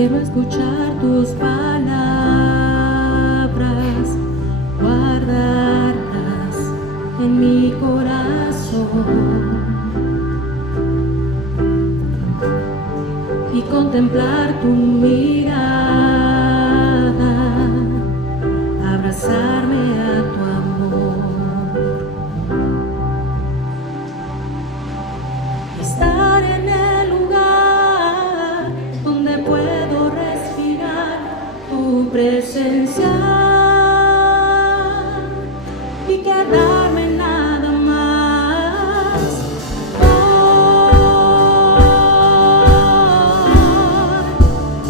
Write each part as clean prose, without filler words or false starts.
Quiero escuchar tus palabras, guardarlas en mi corazón y contemplar tu mirada, abrazarme a tu amor, estar en el lugar donde puedo respirar tu presencia y quedarme nada más.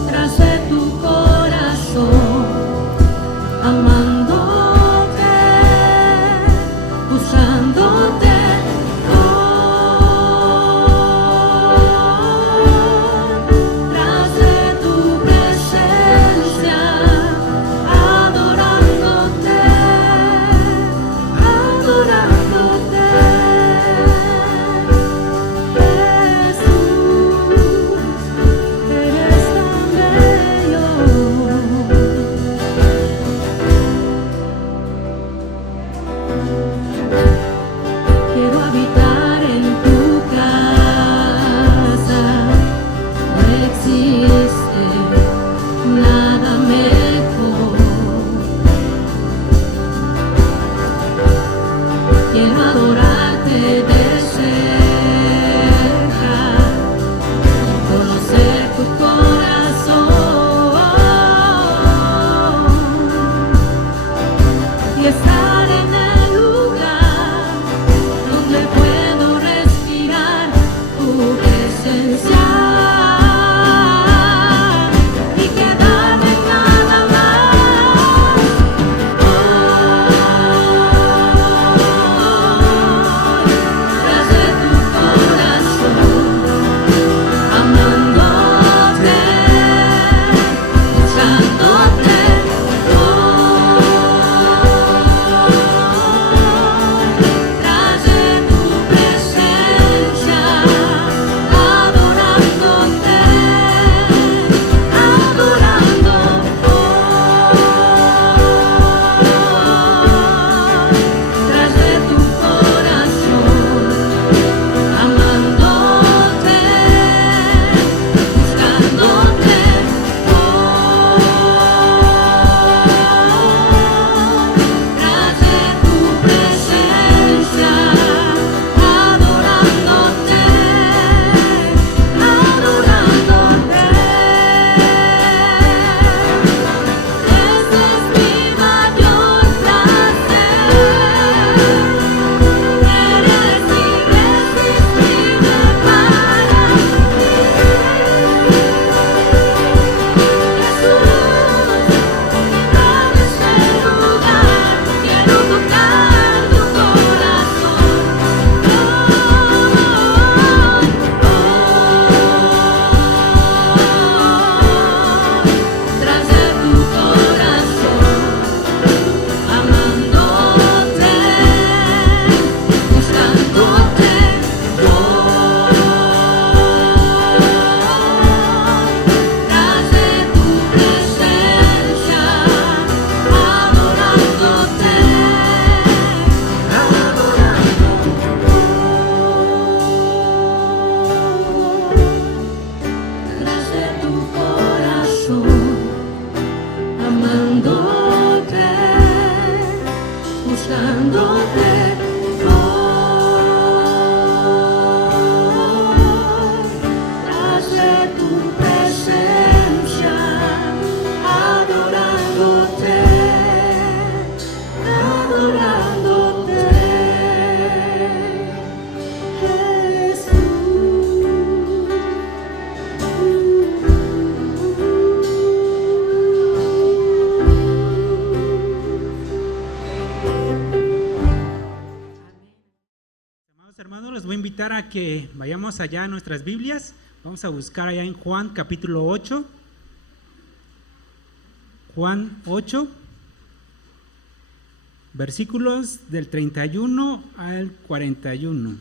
Tras de tu corazón, amándote, buscándote. Tras de tu presencia, adorándote, adorándote. Jesús, eres tan bello. Quiero habitar en tu casa, no existe nada mejor. Quiero adorarte de cerca, conocer tu corazón y estar en el lugar donde puedo respirar tu presencia y quedarme nada más. Tras de tu corazón, amándote, buscándote. Tras de tu presencia, adorándote, adorando. Tras de tu corazón, amándote, buscándote. Tras de tu presencia, adorándote, adorándote. Este es mi mayor placer, eres irresistible para mí. Jesús, en este lugar quiero tocar tu corazón. Tras de tu corazón, amándote, buscándote. Tras de tu presencia, adorándote, tras de tu corazón, amándote, buscándote. Tras de tu presencia, adorándote, adorándote. Amados hermanos, les voy a invitar a que vayamos allá a nuestras Biblias. Vamos a buscar allá en Juan capítulo 8. Juan 8, versículos del 31 al 41.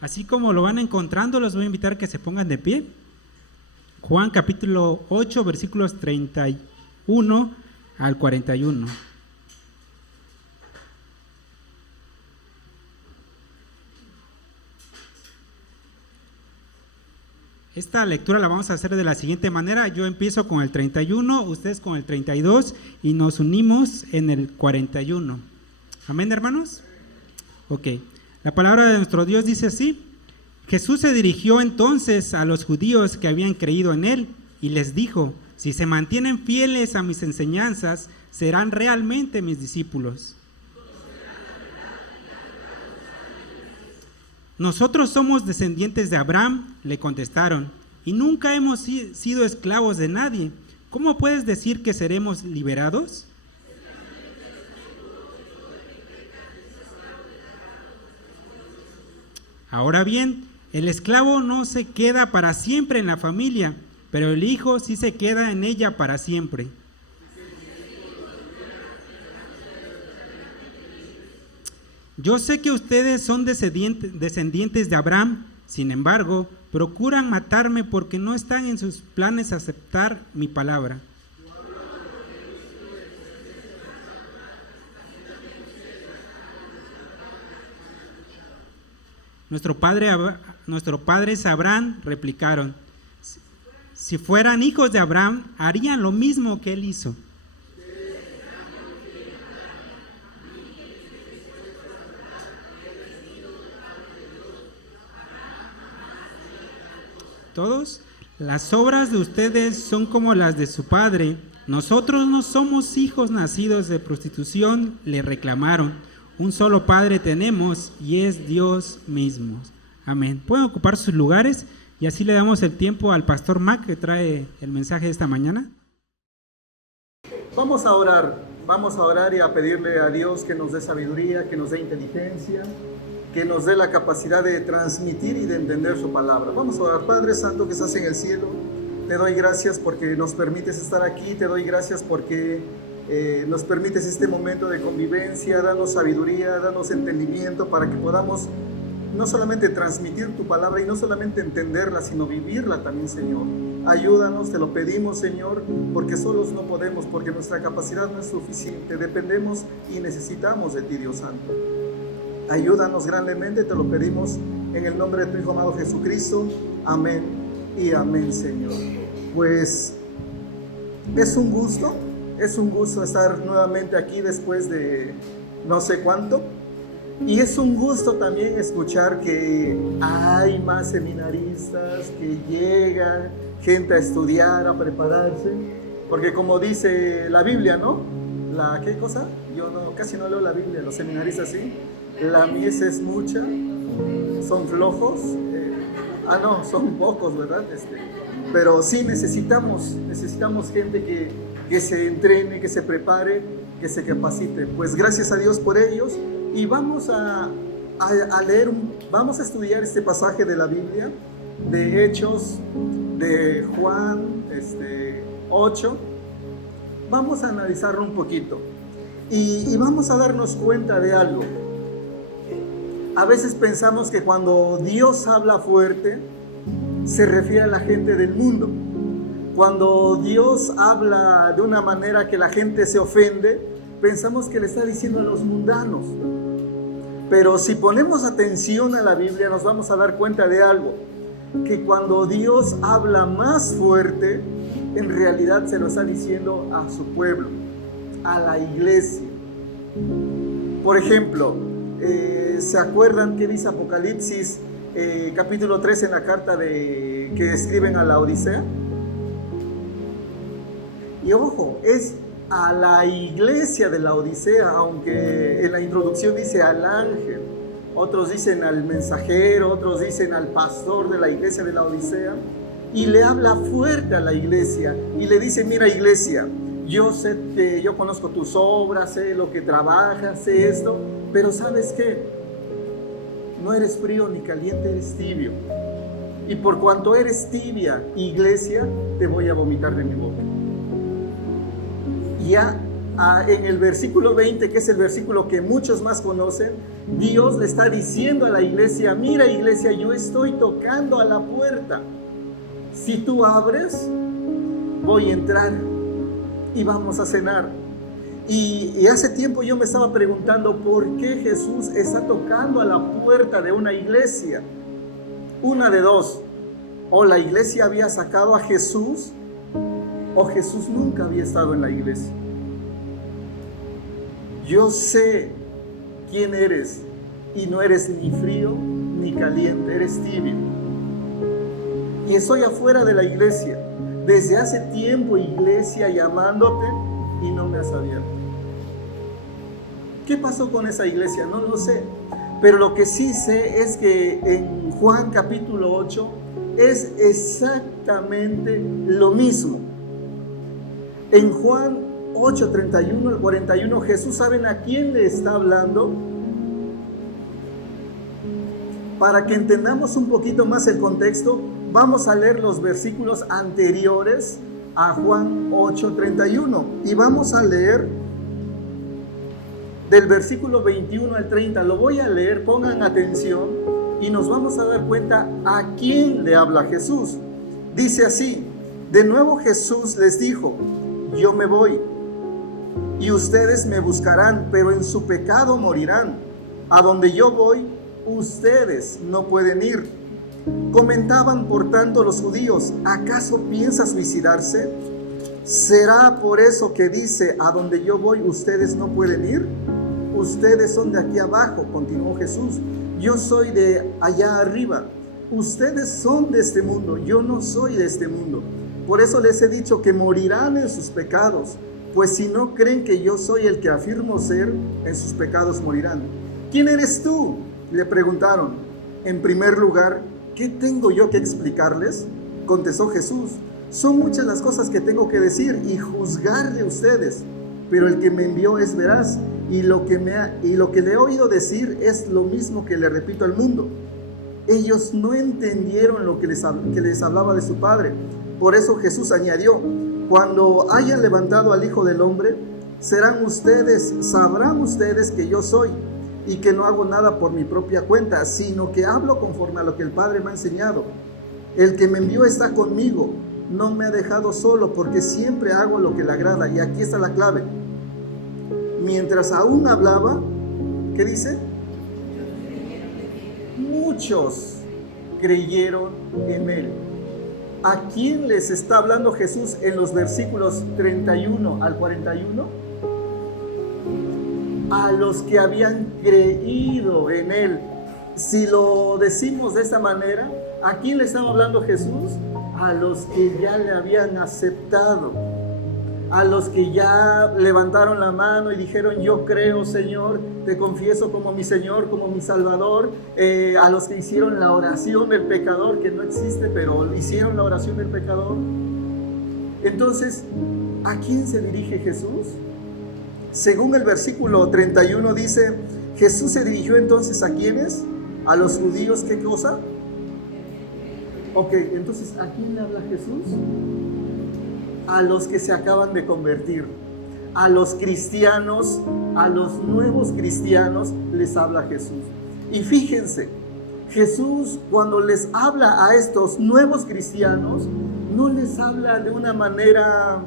Así como lo van encontrando, los voy a invitar a que se pongan de pie. Juan capítulo 8, versículos 31 al 41. Esta lectura la vamos a hacer de la siguiente manera. Yo empiezo con el 31, ustedes con el 32 y nos unimos en el 41. ¿Amén, hermanos? Ok. La palabra de nuestro Dios dice así: Jesús se dirigió entonces a los judíos que habían creído en él y les dijo: si se mantienen fieles a mis enseñanzas, serán realmente mis discípulos. Nosotros somos descendientes de Abraham, le contestaron, y nunca hemos sido esclavos de nadie. ¿Cómo puedes decir que seremos liberados? Ahora bien, el esclavo no se queda para siempre en la familia, pero el hijo sí se queda en ella para siempre. Yo sé que ustedes son descendientes de Abraham, sin embargo, procuran matarme porque no están en sus planes aceptar mi palabra. Nuestros padres Abraham replicaron: si fueran hijos de Abraham, harían lo mismo que él hizo. Todos, las obras de ustedes son como las de su padre. Nosotros no somos hijos nacidos de prostitución, le reclamaron. Un solo Padre tenemos y es Dios mismo. Amén. Pueden ocupar sus lugares y así le damos el tiempo al pastor Mac que trae el mensaje de esta mañana. Vamos a orar y a pedirle a Dios que nos dé sabiduría, que nos dé inteligencia, que nos dé la capacidad de transmitir y de entender su palabra. Vamos a orar. Padre Santo que estás en el cielo, te doy gracias porque nos permites estar aquí, te doy gracias porque nos permites este momento de convivencia. Danos sabiduría, danos entendimiento para que podamos no solamente transmitir tu palabra y no solamente entenderla, sino vivirla también, Señor. Ayúdanos, te lo pedimos, Señor, porque solos no podemos, porque nuestra capacidad no es suficiente. Dependemos y necesitamos de ti, Dios Santo. Ayúdanos grandemente, te lo pedimos en el nombre de tu Hijo amado Jesucristo. Amén y amén, Señor. Pues es un gusto estar nuevamente aquí después de no sé cuánto. Y es un gusto también escuchar que hay más seminaristas, que llega gente a estudiar, a prepararse. Porque como dice la Biblia, ¿no? ¿Qué cosa? Yo casi no leo la Biblia, los seminaristas sí. La mies es mucha, son flojos, son pocos, ¿verdad? Pero sí necesitamos gente que se entrene, que se prepare, que se capacite. Pues gracias a Dios por ellos y vamos a leer, vamos a estudiar este pasaje de la Biblia, de Hechos, de Juan 8. Vamos a analizarlo un poquito y vamos a darnos cuenta de algo. A veces pensamos que cuando Dios habla fuerte, se refiere a la gente del mundo. Cuando Dios habla de una manera que la gente se ofende, pensamos que le está diciendo a los mundanos. Pero si ponemos atención a la Biblia, nos vamos a dar cuenta de algo. Que cuando Dios habla más fuerte, en realidad se lo está diciendo a su pueblo, a la iglesia. Por ejemplo, ¿se acuerdan qué dice Apocalipsis capítulo 3 en la carta que escriben a la Odisea? Y ojo, es a la iglesia de la Odisea, aunque en la introducción dice al ángel, otros dicen al mensajero, otros dicen al pastor de la iglesia de la Odisea, y le habla fuerte a la iglesia y le dice: mira, iglesia, yo conozco tus obras, sé lo que trabajas, sé esto, pero ¿sabes qué? No eres frío ni caliente, eres tibio. Y por cuanto eres tibia, iglesia, te voy a vomitar de mi boca. Ya en el versículo 20, que es el versículo que muchos más conocen, Dios le está diciendo a la iglesia: mira, iglesia, yo estoy tocando a la puerta. Si tú abres, voy a entrar y vamos a cenar. Y hace tiempo yo me estaba preguntando por qué Jesús está tocando a la puerta de una iglesia. Una de dos: o la iglesia había sacado a Jesús, o Jesús nunca había estado en la iglesia. Yo sé quién eres, y no eres ni frío ni caliente, eres tibio. Y estoy afuera de la iglesia desde hace tiempo, iglesia, llamándote, y no me has abierto. ¿Qué pasó con esa iglesia? No lo sé. Pero lo que sí sé es que en Juan capítulo 8 es exactamente lo mismo. En Juan 8, 31 al 41, Jesús, ¿saben a quién le está hablando? Para que entendamos un poquito más el contexto, vamos a leer los versículos anteriores a Juan 8, 31. Y vamos a leer del versículo 21 al 30. Lo voy a leer, pongan atención, y nos vamos a dar cuenta a quién le habla Jesús. Dice así: de nuevo Jesús les dijo: yo me voy, y ustedes me buscarán, pero en su pecado morirán. A donde yo voy, ustedes no pueden ir. Comentaban por tanto los judíos: ¿acaso piensa suicidarse? ¿Será por eso que dice: a donde yo voy, ustedes no pueden ir? Ustedes son de aquí abajo, continuó Jesús. Yo soy de allá arriba. Ustedes son de este mundo, yo no soy de este mundo. Por eso les he dicho que morirán en sus pecados, pues si no creen que yo soy el que afirmo ser, en sus pecados morirán. ¿Quién eres tú?, le preguntaron. En primer lugar, ¿qué tengo yo que explicarles?, contestó Jesús. Son muchas las cosas que tengo que decir y juzgar de ustedes, pero el que me envió es veraz, y lo que le he oído decir es lo mismo que le repito al mundo. Ellos no entendieron lo que les hablaba de su Padre. Por eso Jesús añadió: cuando hayan levantado al Hijo del Hombre, sabrán ustedes que yo soy, y que no hago nada por mi propia cuenta, sino que hablo conforme a lo que el Padre me ha enseñado. El que me envió está conmigo, no me ha dejado solo, porque siempre hago lo que le agrada. Y aquí está la clave. Mientras aún hablaba, ¿qué dice? Muchos creyeron en él. ¿A quién les está hablando Jesús en los versículos 31 al 41? A los que habían creído en él. Si lo decimos de esta manera, ¿a quién le estaba hablando Jesús? A los que ya le habían aceptado, a los que ya levantaron la mano y dijeron: yo creo, Señor, te confieso como mi Señor, como mi Salvador. A los que hicieron la oración del pecador, que no existe, pero hicieron la oración del pecador. Entonces, ¿a quién se dirige Jesús? Según el versículo 31 dice: Jesús se dirigió entonces ¿a quiénes? A los judíos, ¿qué cosa? Ok, entonces, ¿a quién le habla Jesús? A los que se acaban de convertir, a los cristianos, a los nuevos cristianos les habla Jesús. Y fíjense, Jesús, cuando les habla a estos nuevos cristianos, no les habla de una manera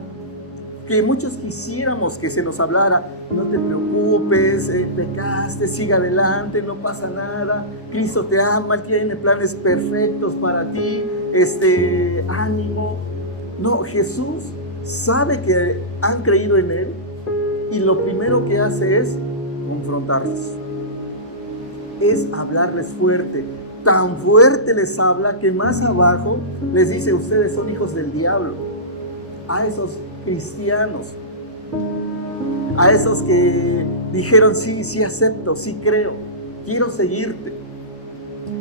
que muchos quisiéramos que se nos hablara. No te preocupes, pecaste, sigue adelante, no pasa nada, Cristo te ama, tiene planes perfectos para ti, ánimo. No, Jesús sabe que han creído en él, y lo primero que hace es confrontarlos, es hablarles fuerte. Tan fuerte les habla que más abajo les dice: ustedes son hijos del diablo. A esos cristianos, a esos que dijeron: sí acepto, sí creo, quiero seguirte.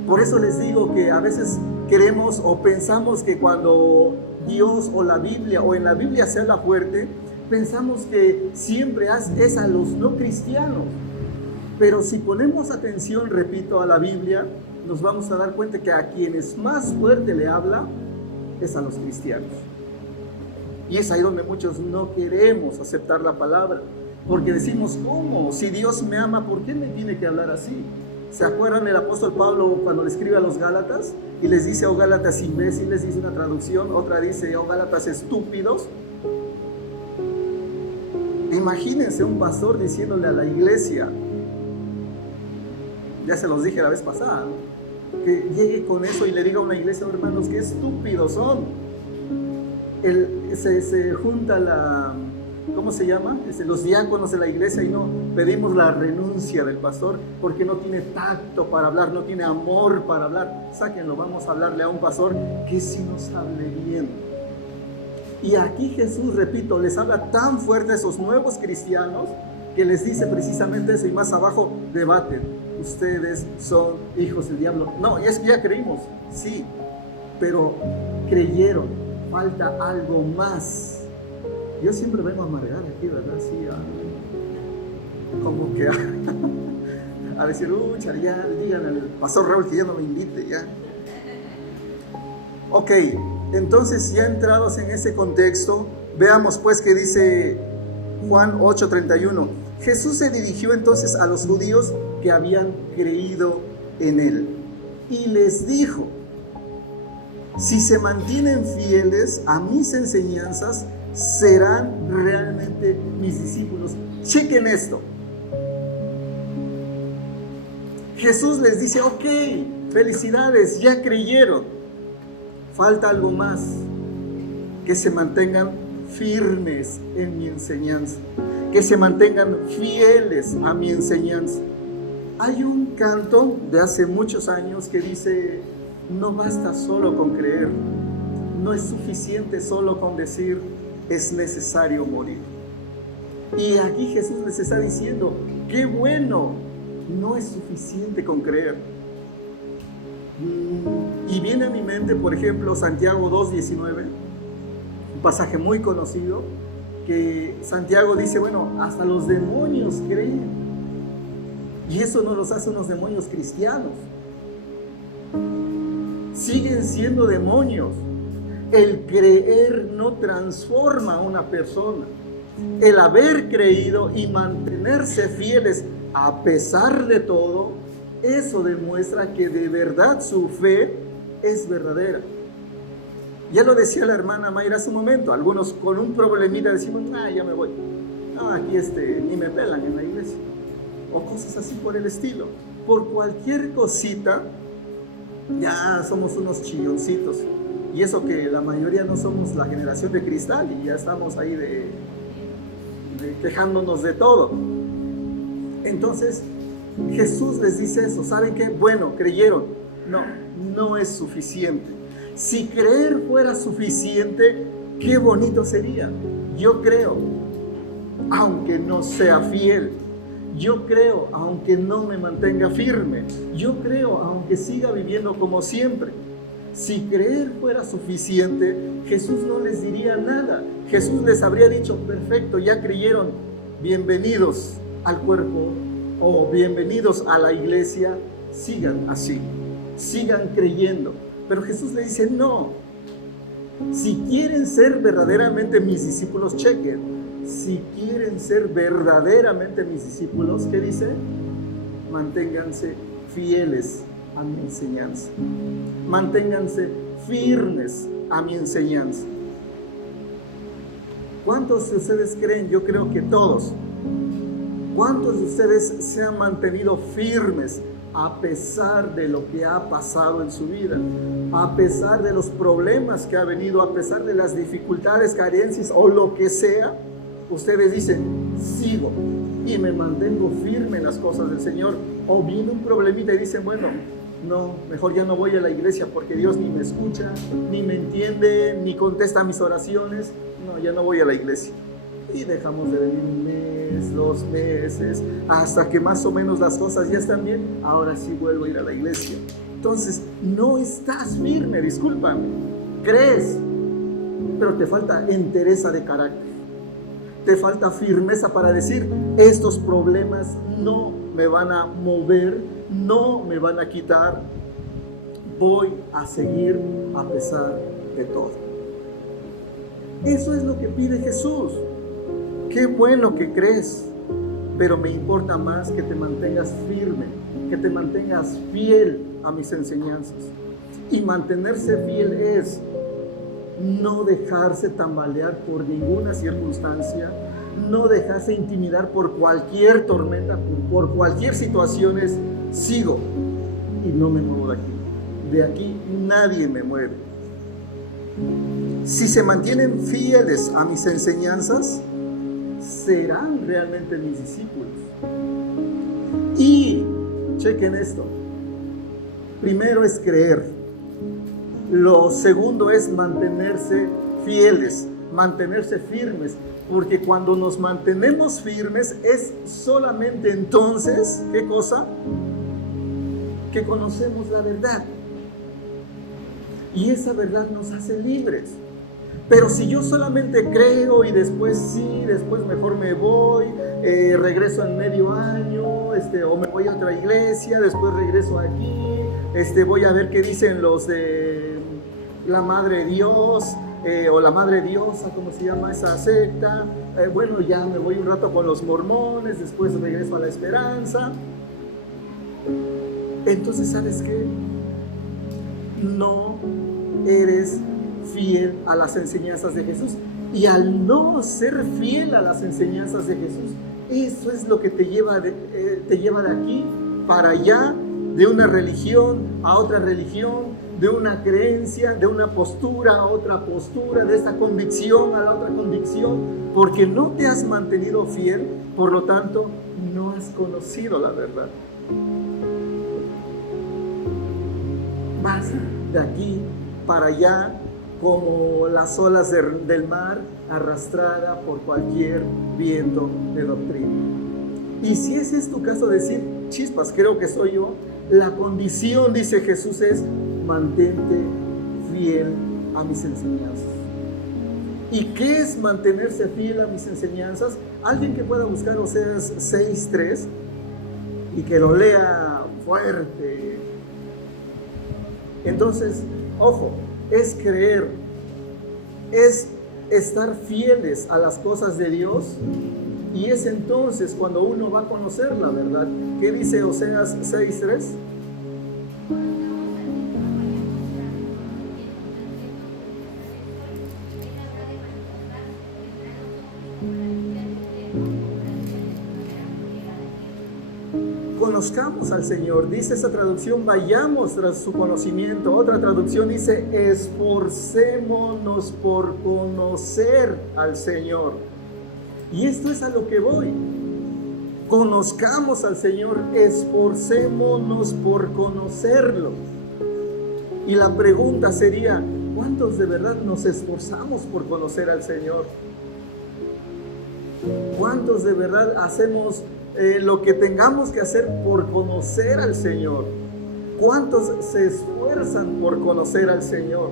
Por eso les digo que a veces queremos o pensamos que cuando Dios o la Biblia, o en la Biblia se habla fuerte, pensamos que siempre es a los no cristianos. Pero si ponemos atención, repito, a la Biblia, nos vamos a dar cuenta que a quienes más fuerte le habla es a los cristianos. Y es ahí donde muchos no queremos aceptar la palabra. Porque decimos, ¿cómo? Si Dios me ama, ¿por qué me tiene que hablar así? ¿Se acuerdan del apóstol Pablo cuando le escribe a los Gálatas? Y les dice, oh Gálatas imbéciles, dice una traducción, otra dice, oh Gálatas estúpidos. Imagínense un pastor diciéndole a la iglesia, ya se los dije la vez pasada, ¿no? Que llegue con eso y le diga a una iglesia, oh, hermanos, qué estúpidos son. Se junta la... ¿Cómo se llama? Los diáconos de la iglesia y no pedimos la renuncia del pastor porque no tiene tacto para hablar, no tiene amor para hablar. Sáquenlo, vamos a hablarle a un pastor que sí nos hable bien. Y aquí Jesús, repito, les habla tan fuerte a esos nuevos cristianos que les dice precisamente eso, y más abajo debaten. Ustedes son hijos del diablo. No, es que ya creímos, sí, pero creyeron, falta algo más. Yo siempre vengo a amargar aquí, ¿verdad? Sí, como que a decir, ya digan al pastor Raúl que ya no me invite, ya. Ok, entonces ya entrados en ese contexto, veamos pues que dice Juan 8:31. Jesús se dirigió entonces a los judíos que habían creído en él y les dijo, si se mantienen fieles a mis enseñanzas, serán realmente mis discípulos. Chequen esto. Jesús les dice, ok, felicidades, ya creyeron. Falta algo más, que se mantengan firmes en mi enseñanza, que se mantengan fieles a mi enseñanza. Hay un canto de hace muchos años que dice, no basta solo con creer, no es suficiente solo con decir, es necesario morir. Y aquí Jesús les está diciendo, qué bueno, no es suficiente con creer. Y viene a mi mente, por ejemplo, Santiago 2:19, un pasaje muy conocido, que Santiago dice, bueno, hasta los demonios creen. Y eso no los hace unos demonios cristianos. Siguen siendo demonios. El creer no transforma a una persona. El haber creído y mantenerse fieles a pesar de todo, eso demuestra que de verdad su fe es verdadera. Ya lo decía la hermana Mayra hace un momento, algunos con un problemita decimos, ya me voy. No, aquí ni me pelan en la iglesia. O cosas así por el estilo. Por cualquier cosita, ya somos unos chilloncitos. Y eso que la mayoría no somos la generación de cristal y ya estamos ahí de quejándonos de todo. Entonces Jesús les dice eso. ¿Saben qué? Bueno, creyeron. No es suficiente. Si creer fuera suficiente, qué bonito sería. Yo creo, aunque no sea fiel. Yo creo, aunque no me mantenga firme. Yo creo, aunque siga viviendo como siempre. Si creer fuera suficiente, Jesús no les diría nada. Jesús les habría dicho, perfecto, ya creyeron, bienvenidos al cuerpo o bienvenidos a la iglesia, sigan así, sigan creyendo. Pero Jesús le dice, no, si quieren ser verdaderamente mis discípulos, chequen, si quieren ser verdaderamente mis discípulos, ¿qué dice? Manténganse fieles a mi enseñanza. Manténganse firmes a mi enseñanza. ¿Cuántos de ustedes creen? Yo creo que todos. ¿Cuántos de ustedes se han mantenido firmes a pesar de lo que ha pasado en su vida? A pesar de los problemas que ha venido, a pesar de las dificultades, carencias o lo que sea, ustedes dicen, sigo y me mantengo firme en las cosas del Señor. O viene un problemita y dicen, bueno, no, mejor ya no voy a la iglesia porque Dios ni me escucha, ni me entiende, ni contesta mis oraciones. No, ya no voy a la iglesia. Y dejamos de venir un mes, 2 meses, hasta que más o menos las cosas ya están bien. Ahora sí vuelvo a ir a la iglesia. Entonces, no estás firme, discúlpame. Crees, pero te falta entereza de carácter. Te falta firmeza para decir, estos problemas no me van a mover, no me van a quitar, voy a seguir a pesar de todo. Eso es lo que pide Jesús. Qué bueno que crees, pero me importa más que te mantengas firme, que te mantengas fiel a mis enseñanzas. Y mantenerse fiel es no dejarse tambalear por ninguna circunstancia, no dejarse intimidar por cualquier tormenta, por cualquier situación. Es sigo y no me muevo de aquí. De aquí nadie me mueve. Si se mantienen fieles a mis enseñanzas, serán realmente mis discípulos. Y chequen esto. Primero es creer. Lo segundo es mantenerse fieles, mantenerse firmes. Porque cuando nos mantenemos firmes es solamente entonces, ¿qué cosa? Que conocemos la verdad. Y esa verdad nos hace libres. Pero si yo solamente creo y después sí, después mejor me voy, regreso en medio año, o me voy a otra iglesia, después regreso aquí, voy a ver qué dicen los de la Madre Dios, o la Madre Diosa, ¿cómo se llama esa secta? Bueno, ya me voy un rato con los mormones, después regreso a la esperanza. Entonces, ¿sabes qué? No eres fiel a las enseñanzas de Jesús. Y al no ser fiel a las enseñanzas de Jesús, eso es lo que te lleva de aquí para allá, de una religión a otra religión, de una creencia, de una postura a otra postura, de esta convicción a la otra convicción, porque no te has mantenido fiel, por lo tanto, no has conocido la verdad. Vas de aquí para allá como las olas del mar, arrastrada por cualquier viento de doctrina. Y si ese es tu caso, decir, chispas, creo que soy yo, la condición, dice Jesús, es mantente fiel a mis enseñanzas. ¿Y qué es mantenerse fiel a mis enseñanzas? Alguien que pueda buscar Oseas 6:3 y que lo lea fuerte. Entonces, ojo, es creer, es estar fieles a las cosas de Dios, y es entonces cuando uno va a conocer la verdad. ¿Qué dice Oseas 6:3? Conozcamos al Señor, dice esa traducción, vayamos tras su conocimiento. Otra traducción dice, esforcémonos por conocer al Señor. Y esto es a lo que voy. Conozcamos al Señor, esforcémonos por conocerlo. Y la pregunta sería, ¿cuántos de verdad nos esforzamos por conocer al Señor? ¿Cuántos de verdad hacemos lo que tengamos que hacer por conocer al Señor? ¿Cuántos se esfuerzan por conocer al Señor?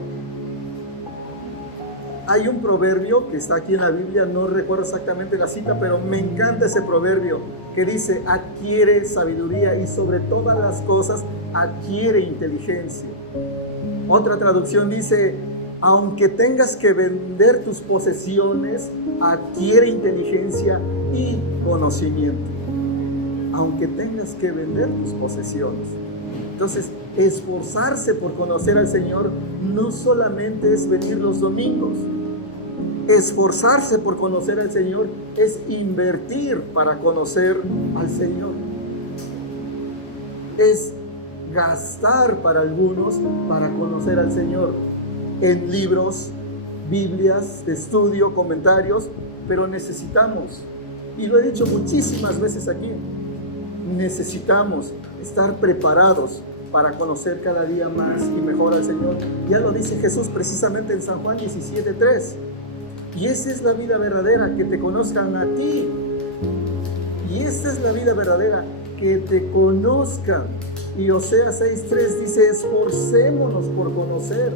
Hay un proverbio que está aquí en la Biblia, no recuerdo exactamente la cita, pero me encanta ese proverbio que dice, adquiere sabiduría y sobre todas las cosas adquiere inteligencia. Otra traducción dice, aunque tengas que vender tus posesiones, adquiere inteligencia y conocimiento. Aunque tengas que vender tus posesiones. Entonces, esforzarse por conocer al Señor no solamente es venir los domingos. Esforzarse por conocer al Señor es invertir para conocer al Señor. Es gastar para algunos para conocer al Señor. En libros, Biblias de estudio, comentarios, pero necesitamos, y lo he dicho muchísimas veces aquí, necesitamos estar preparados para conocer cada día más y mejor al Señor. Ya lo dice Jesús precisamente en San Juan 17:3. Y esa es la vida verdadera, que te conozcan a ti. Y esta es la vida verdadera, que te conozcan. Y Oseas 6:3 dice, esforcémonos por conocer.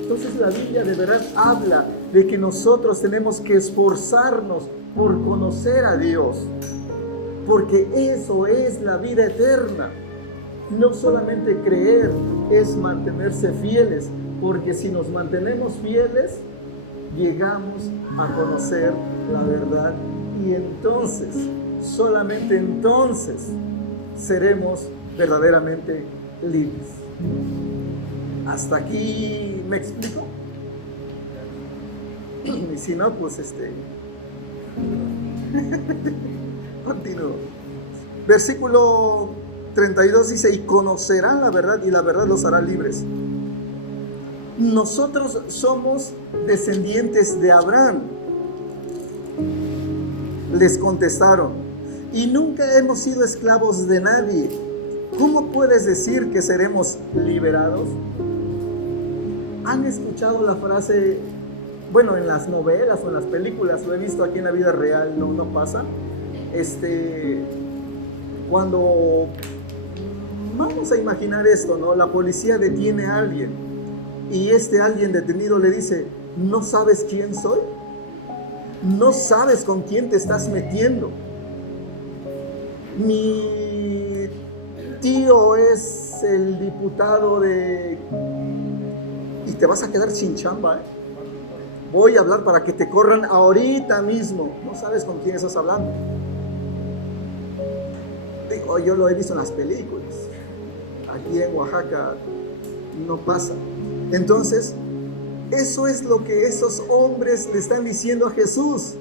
Entonces la Biblia de verdad habla de que nosotros tenemos que esforzarnos por conocer a Dios. Porque eso es la vida eterna. No solamente creer, es mantenerse fieles. Porque si nos mantenemos fieles, llegamos a conocer la verdad. Y entonces solamente entonces seremos verdaderamente libres. ¿Hasta aquí me explico? Y si no, pues continúo. Versículo 32 dice: y conocerán la verdad, y la verdad los hará libres. Nosotros somos descendientes de Abraham. Les contestaron: y nunca hemos sido esclavos de nadie. ¿Cómo puedes decir que seremos liberados? ¿Han escuchado la frase? Bueno, en las novelas o en las películas, lo he visto aquí en la vida real, no pasa. Cuando vamos a imaginar esto, ¿no? La policía detiene a alguien y alguien detenido le dice: ¿no sabes quién soy? ¿No sabes con quién te estás metiendo? Mi tío es el diputado de... y te vas a quedar sin chamba, ¿eh? Voy a hablar para que te corran ahorita mismo. No sabes con quién estás hablando. Digo, yo lo he visto en las películas. Aquí en Oaxaca no pasa. Entonces, eso es lo que esos hombres le están diciendo a Jesús.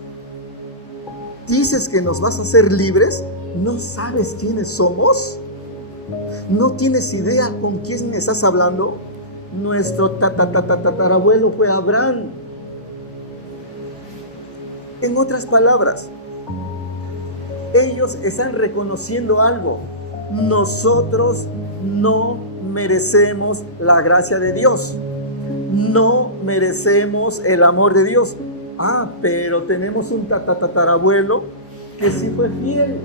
Dices que nos vas a hacer libres. ¿No sabes quiénes somos? ¿No tienes idea con quién estás hablando? Nuestro tatarabuelo fue Abraham. En otras palabras, ellos están reconociendo algo. Nosotros no merecemos la gracia de Dios. No merecemos el amor de Dios. Pero tenemos un tatarabuelo que sí fue fiel,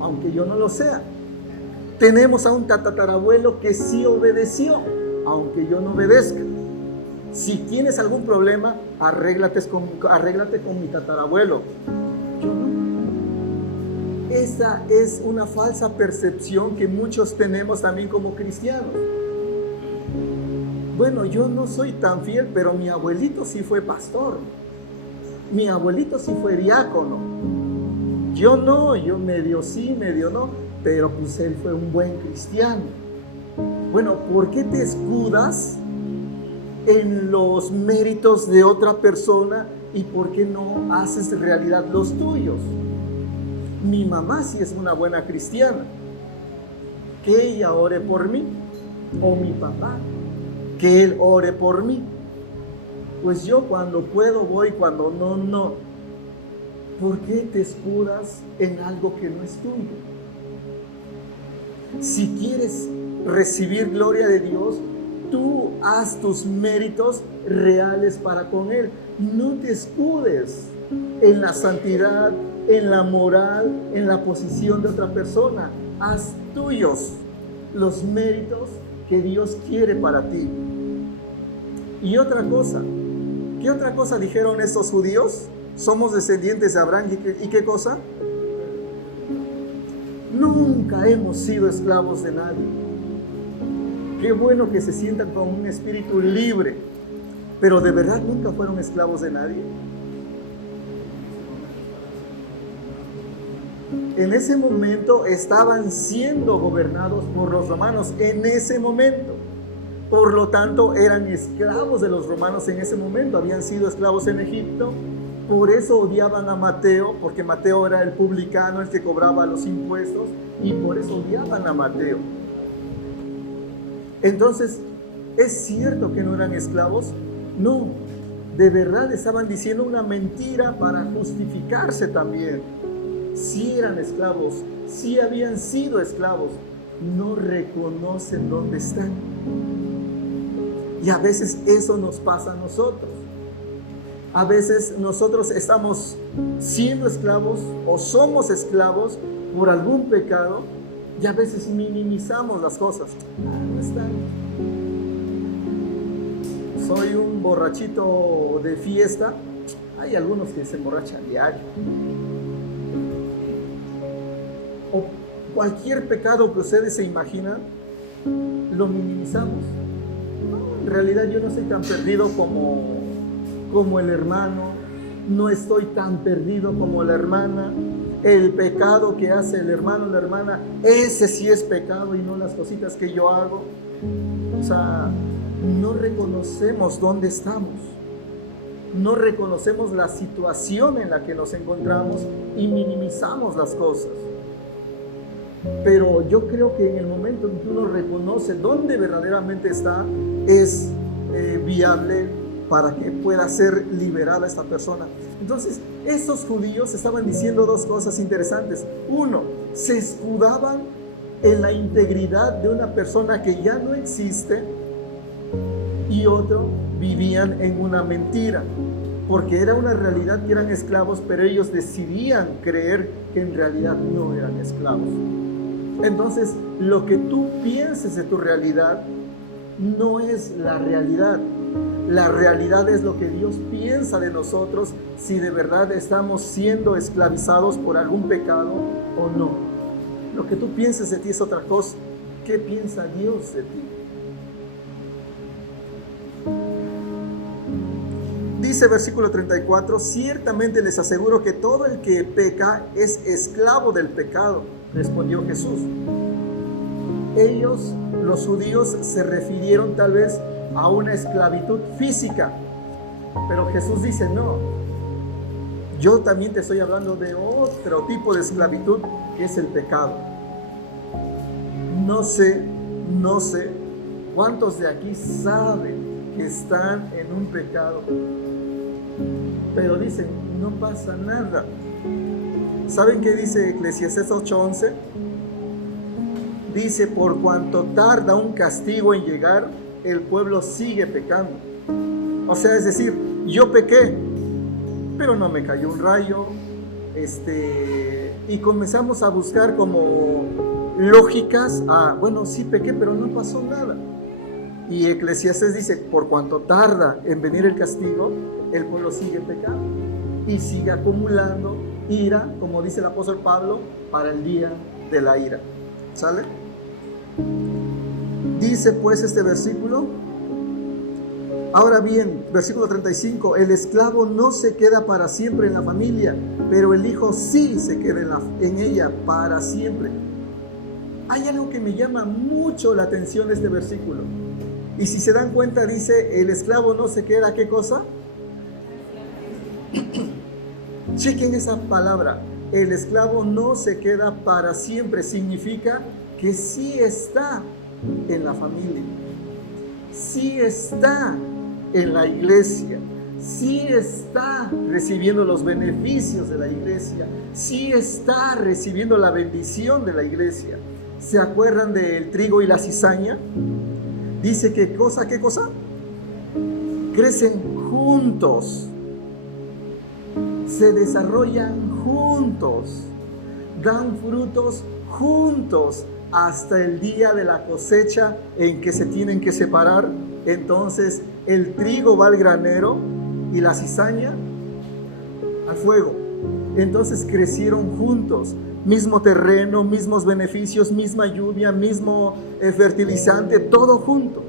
aunque yo no lo sea. Tenemos a un tatarabuelo que sí obedeció, aunque yo no obedezca. Si tienes algún problema, arréglate con mi tatarabuelo. Yo no. Esa es una falsa percepción que muchos tenemos también como cristianos. Bueno, yo no soy tan fiel, pero mi abuelito sí fue pastor. Mi abuelito sí fue diácono. Yo no, yo medio sí, medio no, pero pues él fue un buen cristiano. Bueno, ¿por qué te escudas en los méritos de otra persona y por qué no haces realidad los tuyos? Mi mamá sí es una buena cristiana, que ella ore por mí, o mi papá, que él ore por mí. Pues yo cuando puedo voy, cuando no. ¿Por qué te escudas en algo que no es tuyo? Si quieres recibir gloria de Dios, tú haz tus méritos reales para con Él. No te escudes en la santidad, en la moral, en la posición de otra persona. Haz tuyos los méritos que Dios quiere para ti. Y otra cosa, ¿qué otra cosa dijeron estos judíos? Somos descendientes de Abraham. ¿Y qué cosa? Nunca hemos sido esclavos de nadie. Qué bueno que se sientan con un espíritu libre, pero ¿de verdad nunca fueron esclavos de nadie? En ese momento estaban siendo gobernados por los romanos, en ese momento. Por lo tanto, eran esclavos de los romanos en ese momento. Habían sido esclavos en Egipto. Por eso odiaban a Mateo, porque Mateo era el publicano, el que cobraba los impuestos, y por eso odiaban a Mateo. Entonces, ¿es cierto que no eran esclavos? No, de verdad estaban diciendo una mentira para justificarse también. Sí eran esclavos, sí habían sido esclavos, no reconocen dónde están. Y a veces eso nos pasa a nosotros. A veces nosotros estamos siendo esclavos o somos esclavos por algún pecado y a veces minimizamos las cosas. No están. Soy un borrachito de fiesta. Hay algunos que se emborrachan diario. O cualquier pecado que ustedes se imaginan, lo minimizamos. No, en realidad yo no soy tan perdido como el hermano, no estoy tan perdido como la hermana. el pecado que hace el hermano o la hermana, ese sí es pecado y no las cositas que yo hago. O sea, no reconocemos dónde estamos, no reconocemos la situación en la que nos encontramos y minimizamos las cosas. Pero yo creo que en el momento en que uno reconoce dónde verdaderamente está, es viable para que pueda ser liberada esta persona. Entonces, estos judíos estaban diciendo dos cosas interesantes. Uno, se escudaban en la integridad de una persona que ya no existe, y otro, vivían en una mentira, porque era una realidad que eran esclavos, pero ellos decidían creer que en realidad no eran esclavos. Entonces, lo que tú pienses de tu realidad no es la realidad. La realidad es lo que Dios piensa de nosotros, si de verdad estamos siendo esclavizados por algún pecado o no. Lo que tú pienses de ti es otra cosa. ¿Qué piensa Dios de ti? Dice versículo 34, ciertamente les aseguro que todo el que peca es esclavo del pecado, respondió Jesús. Ellos, los judíos, se refirieron tal vez a una esclavitud física, pero Jesús dice, no, yo también te estoy hablando de otro tipo de esclavitud, que es el pecado. No sé cuántos de aquí saben que están en un pecado, pero dicen, no pasa nada. ¿Saben qué dice Eclesiastés 8:11? Dice, por cuanto tarda un castigo en llegar, el pueblo sigue pecando. O sea, es decir, yo pequé, pero no me cayó un rayo, y comenzamos a buscar como lógicas, bueno, sí pequé, pero no pasó nada. Y Eclesiastés dice, por cuanto tarda en venir el castigo, el pueblo sigue pecando y sigue acumulando ira, como dice el apóstol Pablo, para el día de la ira. ¿Sale? Dice pues este versículo, ahora bien, versículo 35, el esclavo no se queda para siempre en la familia, pero el hijo sí se queda en ella para siempre. Hay algo que me llama mucho la atención de este versículo. Y si se dan cuenta, dice, el esclavo no se queda, ¿qué cosa? Chequen esa palabra, el esclavo no se queda para siempre, significa que sí está en la familia, sí está en la iglesia, sí está recibiendo los beneficios de la iglesia, sí está recibiendo la bendición de la iglesia. ¿Se acuerdan del trigo y la cizaña? Dice que cosa, ¿qué cosa? Crecen juntos, se desarrollan juntos, dan frutos juntos hasta el día de la cosecha en que se tienen que separar. Entonces el trigo va al granero y la cizaña al fuego. Entonces crecieron juntos, mismo terreno, mismos beneficios, misma lluvia, mismo fertilizante, todo junto.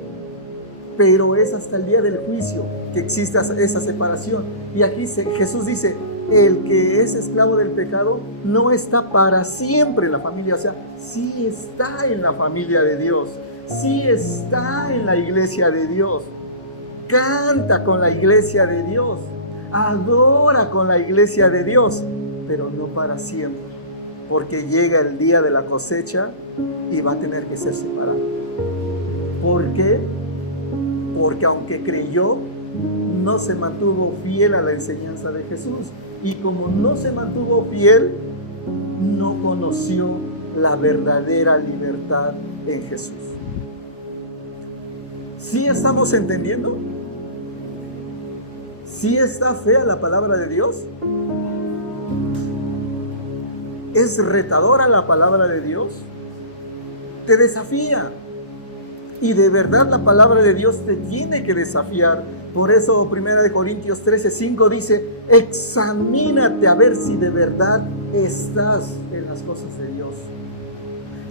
Pero es hasta el día del juicio que existe esa separación. Y aquí Jesús dice, el que es esclavo del pecado no está para siempre en la familia. O sea, sí está en la familia de Dios, sí está en la iglesia de Dios, canta con la iglesia de Dios, adora con la iglesia de Dios, pero no para siempre, porque llega el día de la cosecha y va a tener que ser separado. ¿Por qué? Porque aunque creyó, no se mantuvo fiel a la enseñanza de Jesús. Y como no se mantuvo fiel, no conoció la verdadera libertad en Jesús. ¿Sí estamos entendiendo? ¿Sí está fea la palabra de Dios? ¿Es retadora la palabra de Dios? Te desafía. Y de verdad la palabra de Dios te tiene que desafiar. Por eso 1 Corintios 13:5 dice, examínate a ver si de verdad estás en las cosas de Dios.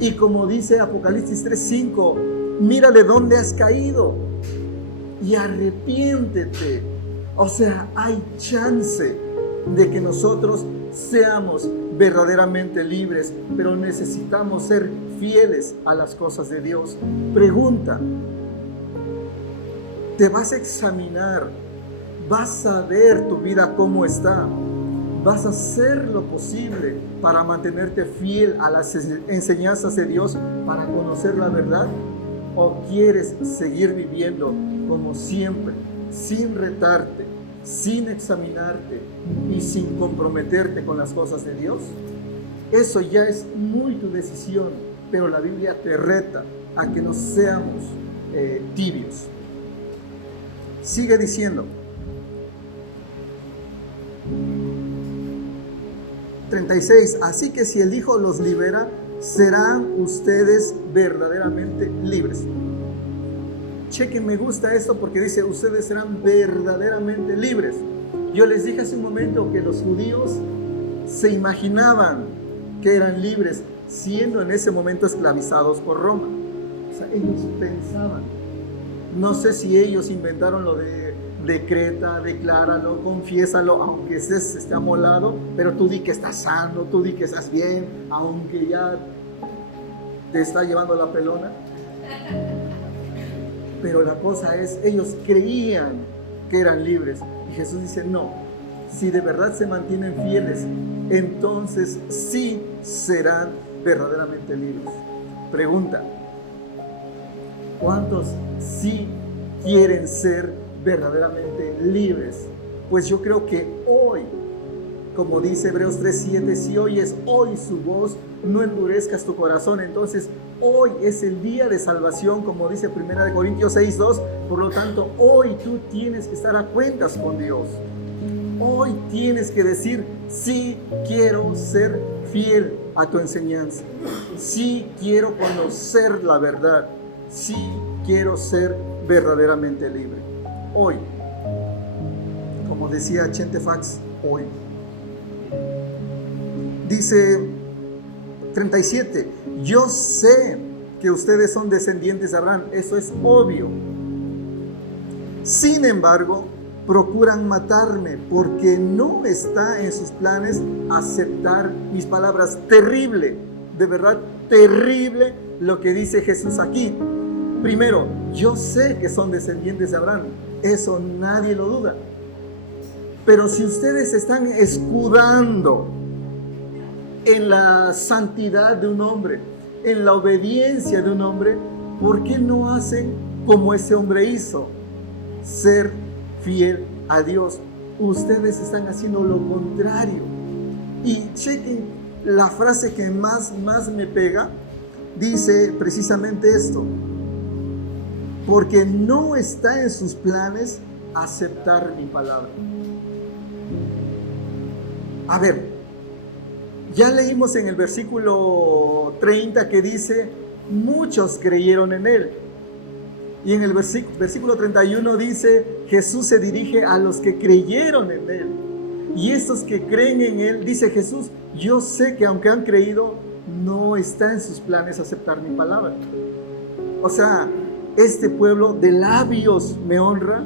Y como dice Apocalipsis 3:5, mira de dónde has caído y arrepiéntete. O sea, hay chance de que nosotros seamos verdaderamente libres, pero necesitamos ser fieles a las cosas de Dios. Pregunta, te vas a examinar, vas a ver tu vida cómo está, vas a hacer lo posible para mantenerte fiel a las enseñanzas de Dios, para conocer la verdad, o quieres seguir viviendo como siempre, sin retarte, sin examinarte y sin comprometerte con las cosas de Dios. Eso ya es muy tu decisión, pero la Biblia te reta a que no seamos tibios. Sigue diciendo, 36, así que si el Hijo los libera, serán ustedes verdaderamente libres. Chequen, me gusta esto porque dice, ustedes serán verdaderamente libres. Yo les dije hace un momento que los judíos se imaginaban que eran libres, siendo en ese momento esclavizados por Roma. O sea, ellos pensaban. No sé si ellos inventaron lo de decreta, decláralo, confiésalo, aunque esté amolado, pero tú di que estás sano, tú di que estás bien, aunque ya te está llevando la pelona. Pero la cosa es, ellos creían que eran libres. Y Jesús dice, no, si de verdad se mantienen fieles, entonces sí serán verdaderamente libres. Pregunta, ¿cuántos sí quieren ser verdaderamente libres? Pues yo creo que hoy, como dice Hebreos 3:7, si oyes hoy su voz, no endurezcas tu corazón. Entonces hoy es el día de salvación, como dice 1 Corintios 6:2. Por lo tanto, hoy tú tienes que estar a cuentas con Dios. Hoy tienes que decir, sí quiero ser fiel a tu enseñanza, sí quiero conocer la verdad, sí quiero ser verdaderamente libre. Hoy, como decía Chente Fax, hoy. Dice 37, yo sé que ustedes son descendientes de Abraham, eso es obvio. Sin embargo, procuran matarme porque no está en sus planes aceptar mis palabras. Terrible, de verdad, terrible lo que dice Jesús aquí. Primero, yo sé que son descendientes de Abraham, eso nadie lo duda. Pero si ustedes están escudando en la santidad de un hombre, en la obediencia de un hombre, ¿por qué no hacen como ese hombre hizo? Ser fiel a Dios. Ustedes están haciendo lo contrario. Y chequen la frase que más me pega. Dice precisamente esto: porque no está en sus planes aceptar mi palabra. A ver, ya leímos en el versículo 30 que dice, muchos creyeron en él. Y en el versículo 31 dice, Jesús se dirige a los que creyeron en él. Y estos que creen en él, dice Jesús, yo sé que aunque han creído, no está en sus planes aceptar mi palabra. O sea, este pueblo de labios me honra,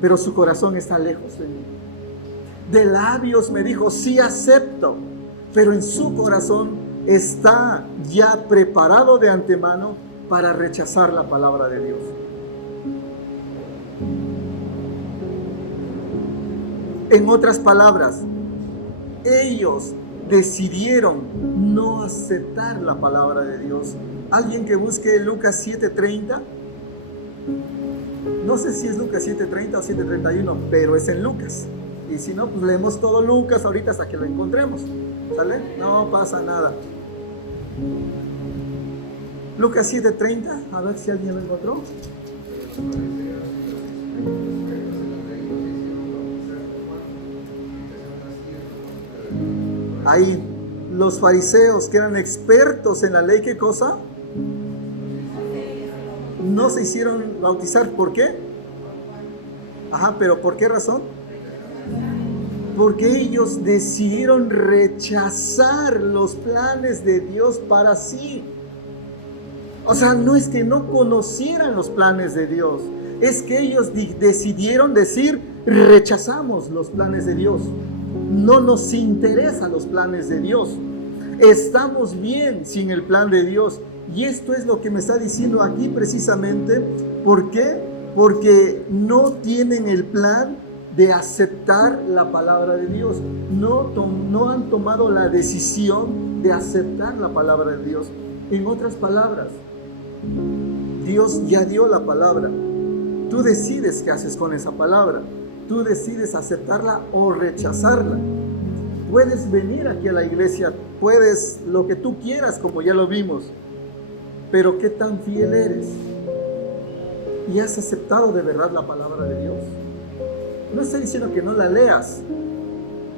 pero su corazón está lejos de mí. De labios me dijo, sí acepto, pero en su corazón está ya preparado de antemano para rechazar la palabra de Dios. En otras palabras, ellos decidieron no aceptar la palabra de Dios. Alguien que busque Lucas 7:30, no sé si es Lucas 7:30 o 7:31, pero es en Lucas. Y si no, pues leemos todo Lucas ahorita hasta que lo encontremos. ¿Sale? No pasa nada. Lucas 7:30, a ver si alguien lo encontró. Ahí, los fariseos que eran expertos en la ley, ¿qué cosa? No se hicieron bautizar. ¿Por qué? Ajá, pero ¿por qué razón? Porque ellos decidieron rechazar los planes de Dios para sí. O sea, no es que no conocieran los planes de Dios, es que ellos decidieron decir, rechazamos los planes de Dios. no nos interesan los planes de Dios. Estamos bien sin el plan de Dios. Y esto es lo que me está diciendo aquí precisamente. ¿Por qué? Porque no tienen el plan de aceptar la palabra de Dios. No han tomado la decisión de aceptar la palabra de Dios. En otras palabras, Dios ya dio la palabra. Tú decides qué haces con esa palabra. Tú decides aceptarla o rechazarla. Puedes venir aquí a la iglesia, puedes lo que tú quieras, como ya lo vimos. Pero ¿qué tan fiel eres? ¿Y has aceptado de verdad la palabra de Dios? No estoy diciendo que no la leas.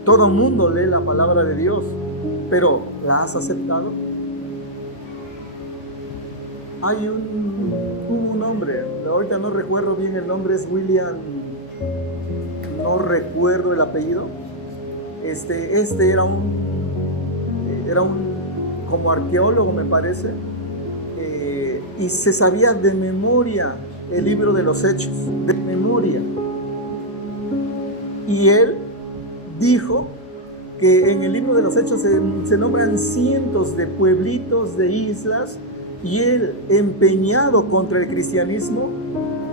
Todo el mundo lee la palabra de Dios. Pero ¿la has aceptado? Hay un hombre, ahorita no recuerdo bien el nombre, es William, no recuerdo el apellido. Este era un como arqueólogo, me parece, y se sabía de memoria el libro de los Hechos, de memoria. Y él dijo que en el libro de los Hechos se nombran cientos de pueblitos, de islas, y él, empeñado contra el cristianismo,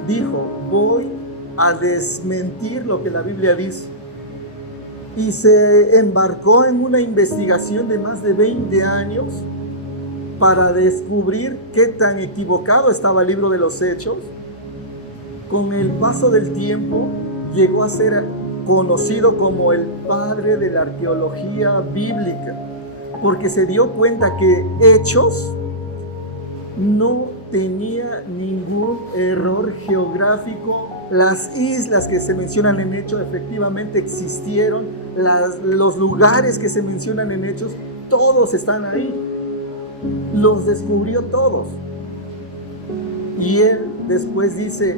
dijo: voy a desmentir lo que la Biblia dice. Y se embarcó en una investigación de más de 20 años para descubrir qué tan equivocado estaba el libro de los Hechos. Con el paso del tiempo llegó a ser conocido como el padre de la arqueología bíblica, porque se dio cuenta que Hechos no tenía ningún error geográfico. Las islas que se mencionan en Hechos efectivamente existieron. Los lugares que se mencionan en Hechos, todos están ahí. Los descubrió todos. Y él después dice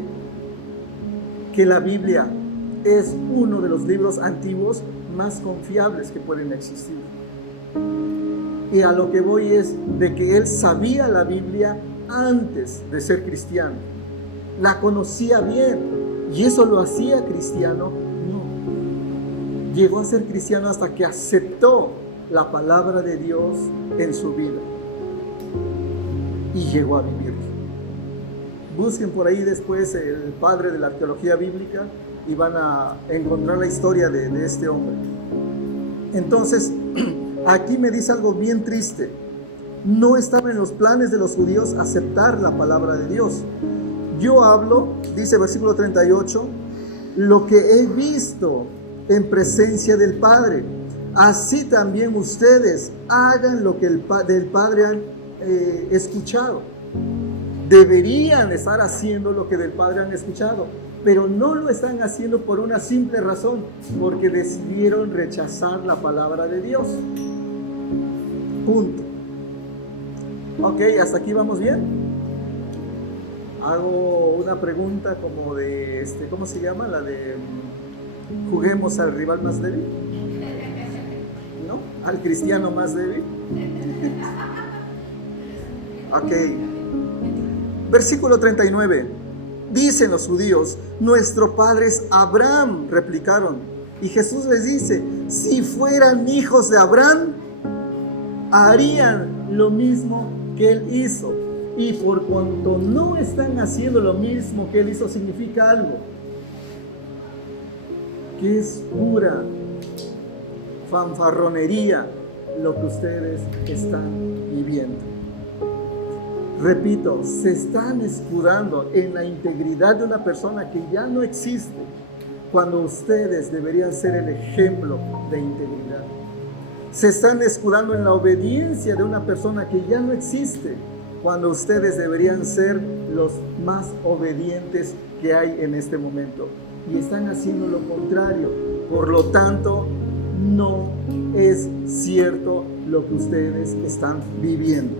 que la Biblia es uno de los libros antiguos más confiables que pueden existir. Y a lo que voy es de que él sabía la Biblia antes de ser cristiano. La conocía bien. ¿Y eso lo hacía cristiano? No. Llegó a ser cristiano hasta que aceptó la palabra de Dios en su vida. Y llegó a vivir. Busquen por ahí después el padre de la arqueología bíblica y van a encontrar la historia de este hombre. Entonces, aquí me dice algo bien triste. No estaba en los planes de los judíos aceptar la palabra de Dios. Yo hablo, dice versículo 38, lo que he visto en presencia del Padre. Así también ustedes hagan lo que del Padre han escuchado. Deberían estar haciendo lo que del Padre han escuchado, pero no lo están haciendo por una simple razón, porque decidieron rechazar la palabra de Dios. Punto. Ok, hasta aquí vamos bien. Hago una pregunta como de, ¿cómo se llama? La de juguemos al rival más débil, ¿no? Al cristiano más débil. Ok. Versículo 39. Dicen los judíos: nuestro padre es Abraham, replicaron. Y Jesús les dice: si fueran hijos de Abraham, harían lo mismo que él hizo. Y por cuanto no están haciendo lo mismo que él hizo, significa algo, que es pura fanfarronería lo que ustedes están viviendo. Repito, se están escudando en la integridad de una persona que ya no existe, cuando ustedes deberían ser el ejemplo de integridad. Se están escudando en la obediencia de una persona que ya no existe, cuando ustedes deberían ser los más obedientes que hay en este momento. Y están haciendo lo contrario. Por lo tanto, no es cierto lo que ustedes están viviendo.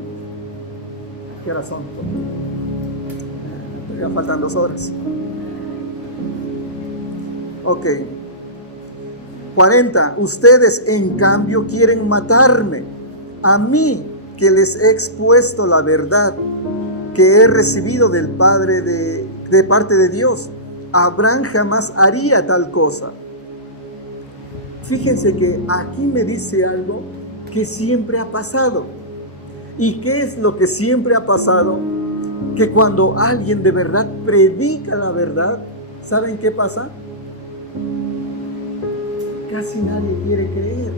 ¿Qué hora son? Ya faltan 2 horas. Ok. 40. Ustedes, en cambio, quieren matarme. A mí, que les he expuesto la verdad que he recibido del Padre de parte de Dios. Abraham jamás haría tal cosa. Fíjense que aquí me dice algo que siempre ha pasado. ¿Y qué es lo que siempre ha pasado? Que cuando alguien de verdad predica la verdad, ¿saben qué pasa? Casi nadie quiere creer.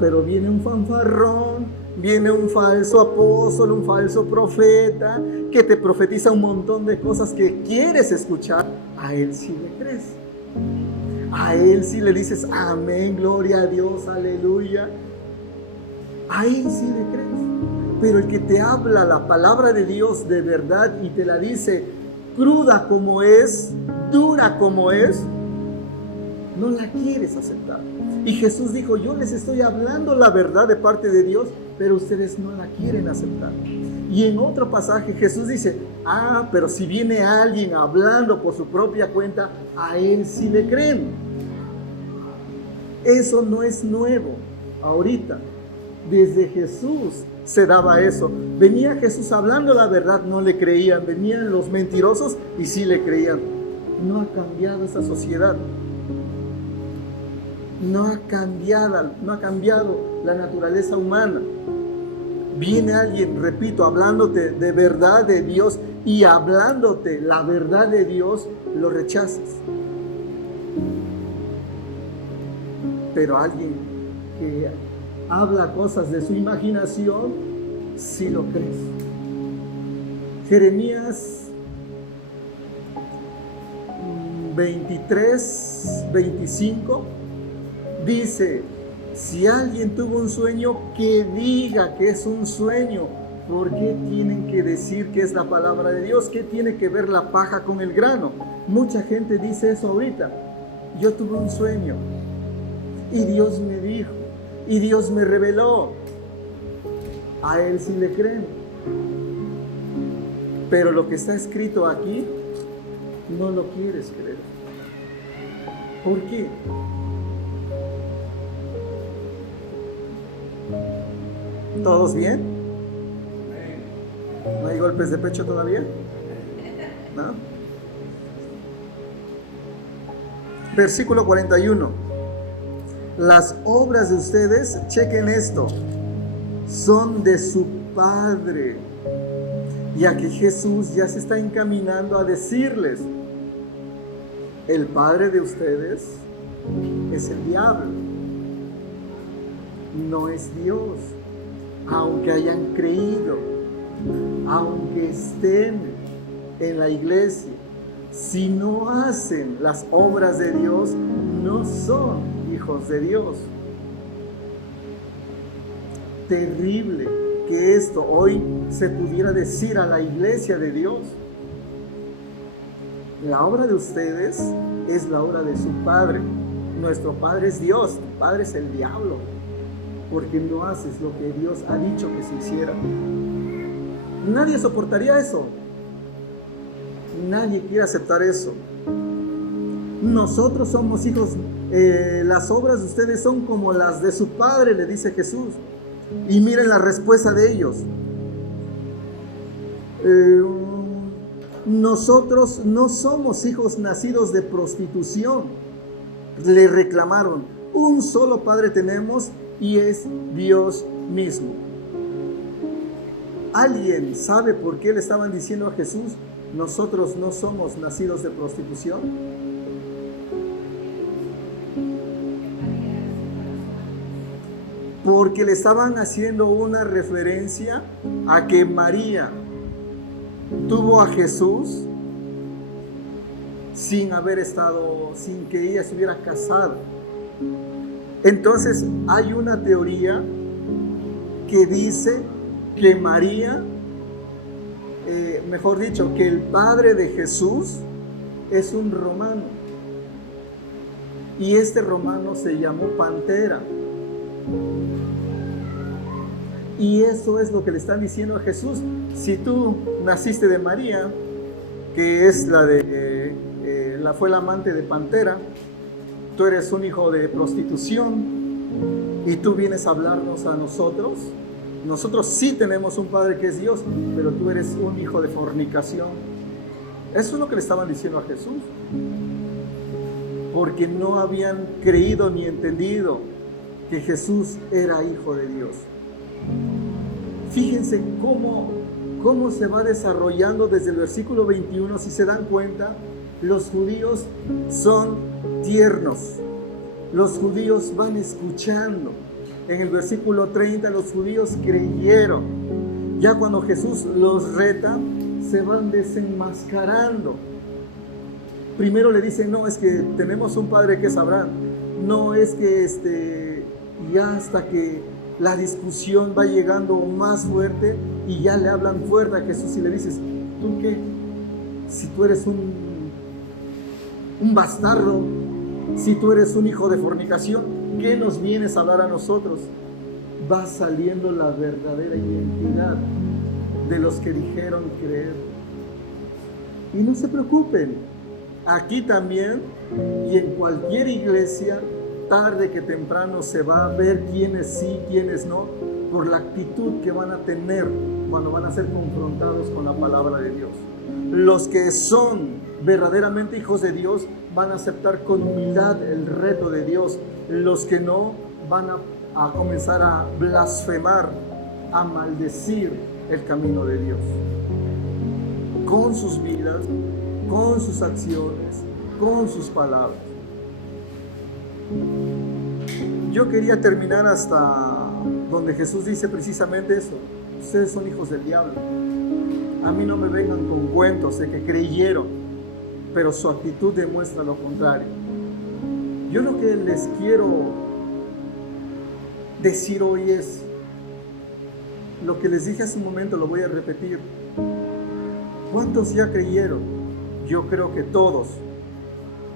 Pero viene un fanfarrón, viene un falso apóstol, un falso profeta, que te profetiza un montón de cosas que quieres escuchar. A él sí le crees. A él sí le dices amén, gloria a Dios, aleluya. A él sí le crees. Pero el que te habla la palabra de Dios de verdad y te la dice cruda como es, dura como es, no la quieres aceptar. Y Jesús dijo, yo les estoy hablando la verdad de parte de Dios, pero ustedes no la quieren aceptar. Y en otro pasaje Jesús dice, pero si viene alguien hablando por su propia cuenta, a él sí le creen. Eso no es nuevo ahorita. Desde Jesús se daba eso. Venía Jesús hablando la verdad, no le creían. Venían los mentirosos y sí le creían. No ha cambiado esa sociedad. No ha cambiado la naturaleza humana. Viene alguien, repito, hablándote de verdad de Dios y hablándote la verdad de Dios, lo rechazas. Pero alguien que habla cosas de su imaginación, sí lo crees. Jeremías 23-25 dice, si alguien tuvo un sueño, que diga que es un sueño. ¿Por qué tienen que decir que es la palabra de Dios? ¿Qué tiene que ver la paja con el grano? Mucha gente dice eso ahorita. Yo tuve un sueño y Dios me dijo y Dios me reveló. A él sí le creen. Pero lo que está escrito aquí no lo quieres creer. ¿Por qué? ¿Todos bien? ¿No hay golpes de pecho todavía? ¿No? Versículo 41. Las obras de ustedes, chequen esto, son de su Padre. Y aquí Jesús ya se está encaminando a decirles, el padre de ustedes es el diablo, no es Dios. Aunque hayan creído, aunque estén en la iglesia, si no hacen las obras de Dios, no son hijos de Dios. Terrible que esto hoy se pudiera decir a la iglesia de Dios. La obra de ustedes es la obra de su Padre. Nuestro Padre es Dios, tu Padre es el diablo, porque no haces lo que Dios ha dicho que se hiciera. Nadie soportaría eso. Nadie quiere aceptar eso. Nosotros somos hijos, las obras de ustedes son como las de su Padre, le dice Jesús. Y miren la respuesta de ellos. Nosotros no somos hijos nacidos de prostitución. Le reclamaron. Un solo Padre tenemos y es Dios mismo. ¿Alguien sabe por qué le estaban diciendo a Jesús, nosotros no somos nacidos de prostitución? Porque le estaban haciendo una referencia a que María tuvo a Jesús sin que ella se hubiera casado. Entonces hay una teoría que dice que María, mejor dicho, que el padre de Jesús es un romano. Y este romano se llamó Pantera. Y eso es lo que le están diciendo a Jesús. Si tú naciste de María, que es fue la amante de Pantera, tú eres un hijo de prostitución y tú vienes a hablarnos a nosotros. Nosotros sí tenemos un Padre que es Dios, pero tú eres un hijo de fornicación. Eso es lo que le estaban diciendo a Jesús. porque no habían creído ni entendido que Jesús era Hijo de Dios. Fíjense cómo se va desarrollando desde el versículo 21. Si se dan cuenta, los judíos son tiernos. Los judíos van escuchando. En el versículo 30 los judíos creyeron. Ya cuando Jesús los reta, se van desenmascarando. Primero le dicen, no, es que tenemos un padre que es Abraham. No, es que ya hasta que la discusión va llegando más fuerte y ya le hablan fuerte a Jesús y le dices, ¿tú qué? Si tú eres un bastardo, si tú eres un hijo de fornicación, ¿qué nos vienes a hablar a nosotros? Va saliendo la verdadera identidad de los que dijeron creer. Y no se preocupen, aquí también y en cualquier iglesia, tarde que temprano se va a ver quiénes sí, quiénes no, por la actitud que van a tener cuando van a ser confrontados con la palabra de Dios. Los que son verdaderamente hijos de Dios van a aceptar con humildad el reto de Dios. Los que no van a comenzar a blasfemar, a maldecir el camino de Dios. Con sus vidas, con sus acciones, con sus palabras. Yo quería terminar hasta donde Jesús dice precisamente eso. Ustedes son hijos del diablo. A mí no me vengan con cuentos de que creyeron, pero su actitud demuestra lo contrario. Yo lo que les quiero decir hoy es, lo que les dije hace un momento lo voy a repetir. ¿Cuántos ya creyeron? Yo creo que todos.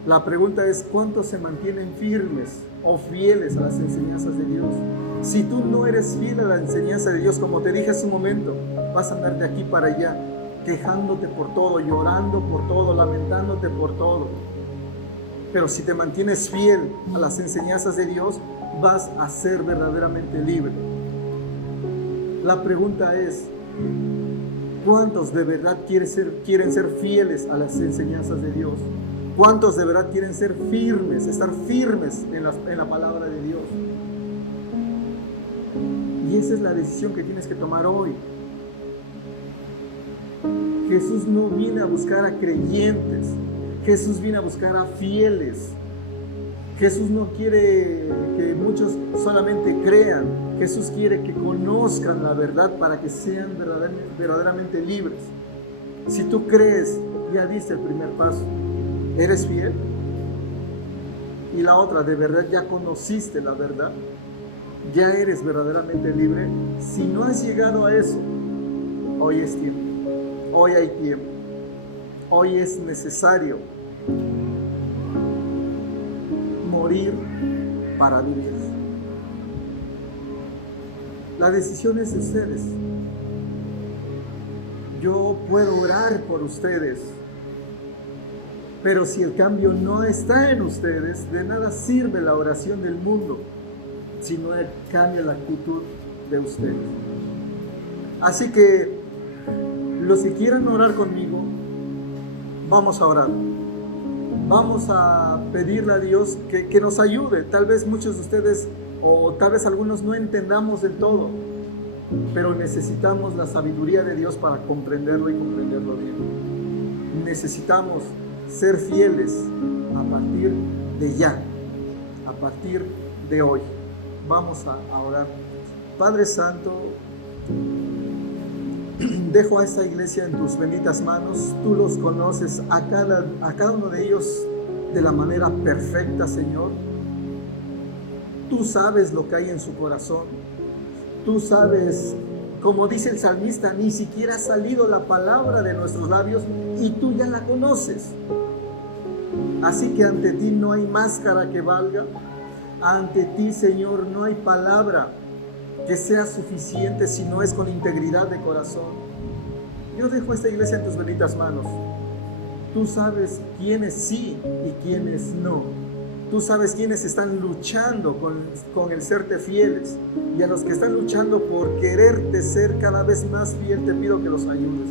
La pregunta es, ¿cuántos se mantienen firmes o fieles a las enseñanzas de Dios? Si tú no eres fiel a la enseñanza de Dios, como te dije hace un momento, vas a andar de aquí para allá, quejándote por todo, llorando por todo, lamentándote por todo. Pero si te mantienes fiel a las enseñanzas de Dios, vas a ser verdaderamente libre. La pregunta es, ¿cuántos de verdad quieren ser fieles a las enseñanzas de Dios? ¿Cuántos de verdad quieren ser firmes, estar firmes en la palabra de Dios? Y esa es la decisión que tienes que tomar hoy. Jesús no viene a buscar a creyentes, Jesús viene a buscar a fieles. Jesús no quiere que muchos solamente crean, Jesús quiere que conozcan la verdad para que sean verdaderamente libres. Si tú crees, ya diste el primer paso. ¿Eres fiel? Y la otra, ¿de verdad ya conociste la verdad? ¿Ya eres verdaderamente libre? Si no has llegado a eso, hoy es tiempo. Hoy hay tiempo. Hoy es necesario morir para vivir. La decisión es de ustedes. Yo puedo orar por ustedes, pero si el cambio no está en ustedes, de nada sirve la oración del mundo si no cambia la actitud de ustedes. Así que los que quieran orar conmigo, vamos a orar. Vamos a pedirle a Dios que nos ayude. Tal vez muchos de ustedes, o tal vez algunos no entendamos del todo, pero necesitamos la sabiduría de Dios para comprenderlo y comprenderlo bien. Necesitamos ser fieles a partir de ya, a partir de hoy. Vamos a orar. Padre Santo, dejo a esta iglesia en tus benditas manos. Tú los conoces a cada uno de ellos de la manera perfecta, Señor. Tú sabes lo que hay en su corazón. Tú sabes, como dice el salmista, ni siquiera ha salido la palabra de nuestros labios y tú ya la conoces. Así que ante ti no hay máscara que valga. Ante ti, Señor, no hay palabra que sea suficiente si no es con integridad de corazón. Yo dejo esta iglesia en tus benditas manos. Tú sabes quiénes sí y quiénes no. Tú sabes quiénes están luchando con el serte fieles. Y a los que están luchando por quererte ser cada vez más fiel, te pido que los ayudes.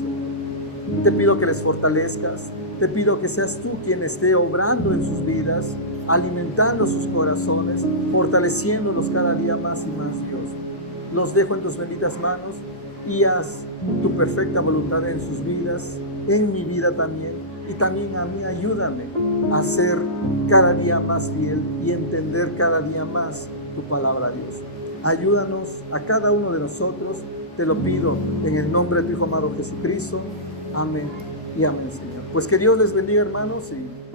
Te pido que les fortalezcas. Te pido que seas tú quien esté obrando en sus vidas, alimentando sus corazones, fortaleciéndolos cada día más y más, Dios. Los dejo en tus benditas manos y haz tu perfecta voluntad en sus vidas, en mi vida también. Y también a mí ayúdame a ser cada día más fiel y entender cada día más tu palabra, Dios. Ayúdanos a cada uno de nosotros. Te lo pido en el nombre de tu Hijo amado Jesucristo. Amén y amén, Señor. Pues que Dios les bendiga, hermanos, y